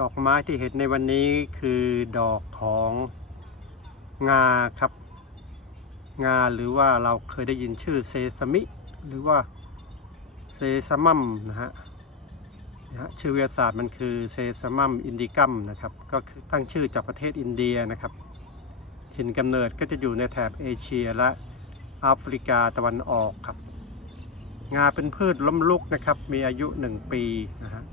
ดอกไม้ที่เห็นในวันนี้คือดอกของงาครับ งาหรือว่าเราเคยได้ยินชื่อเซซามิ หรือว่าเซซามัมนะฮะนะฮะชื่อวิทยาศาสตร์มันคือเซซามัมอินดิกัมนะครับ ก็คือตั้งชื่อจากประเทศอินเดียนะครับถิ่นกำเนิดก็จะอยู่ในแถบเอเชียและแอฟริกาตะวันออกครับ งาเป็นพืชล้มลุกนะครับ มีอายุหนึ่งปีนะฮะ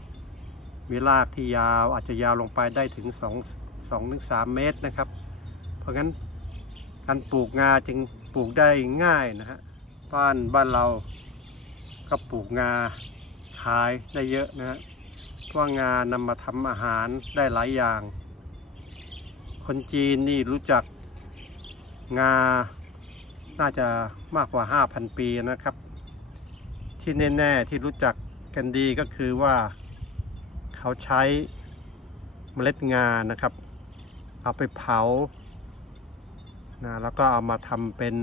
มีรากที่ยาวอาจจะยาวลงไปได้ถึง2 2ถึง3เมตรนะครับ เพราะงั้นการปลูกงาจึงปลูกได้ง่ายนะฮะบ้านบ้านเราก็ปลูกงาขายได้เยอะนะฮะเพราะงานำมาทำอาหารได้หลายอย่าง คนจีนนี่รู้จักงาน่าจะมากกว่า 5,000 ปีนะครับ ที่แน่ ๆ ที่รู้จักกันดีก็คือว่า เขาใช้เมล็ดงานะครับ เอาไปเผานะแล้วก็เอามาทำเป็น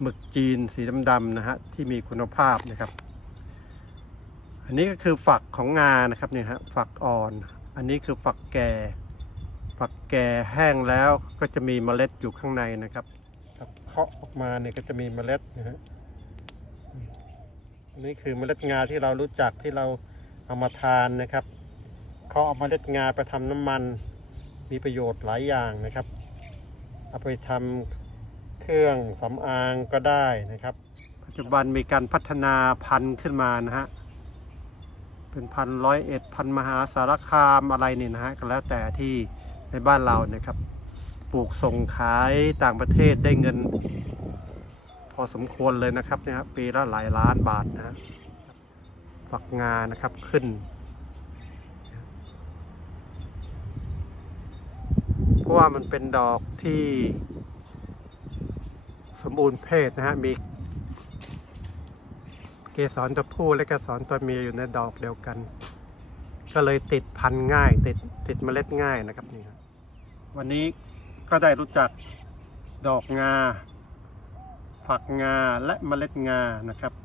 หมึกจีนสีดำๆนะฮะที่มีคุณภาพนะครับ อันนี้ก็คือฝักของงานะครับเนี่ยฮะฝักอ่อน อันนี้คือฝักแก่ฝักแก่แห้งแล้วก็จะมีเมล็ดอยู่ข้างในนะครับเคาะออกมาเนี่ยก็จะมีเมล็ดนะฮะอันนี้คือเมล็ดงาที่เรารู้จักที่เราเอามาทานนะครับ เขาเอาเมล็ดงาไปทำน้ำมัน มีประโยชน์หลายอย่างนะครับ เอาไปทำเครื่องสำอางก็ได้นะครับ ปัจจุบันมีการพัฒนาพันธุ์ขึ้นมานะฮะ เป็นพันร้อยเอ็ดพันมหาสารคามอะไรนี่นะฮะก็แล้วแต่ที่ในบ้านเรานะครับ ปลูกส่งขายต่างประเทศได้เงิน พอสมควรเลยนะครับเนี่ยปีละหลายล้านบาทนะฮะฝักงานะครับขึ้น เพราะว่ามันเป็นดอกที่ สมบูรณ์เพศนะฮะ มีเกสรตัวผู้และเกสรตัวเมียอยู่ในดอกเดียวกัน ก็เลยติดพันธุ์ง่าย ติดติดเมล็ดง่ายนะครับนี่ครับวันนี้ก็ได้รู้จักดอกงา ฝักงาและเมล็ดงานะครับ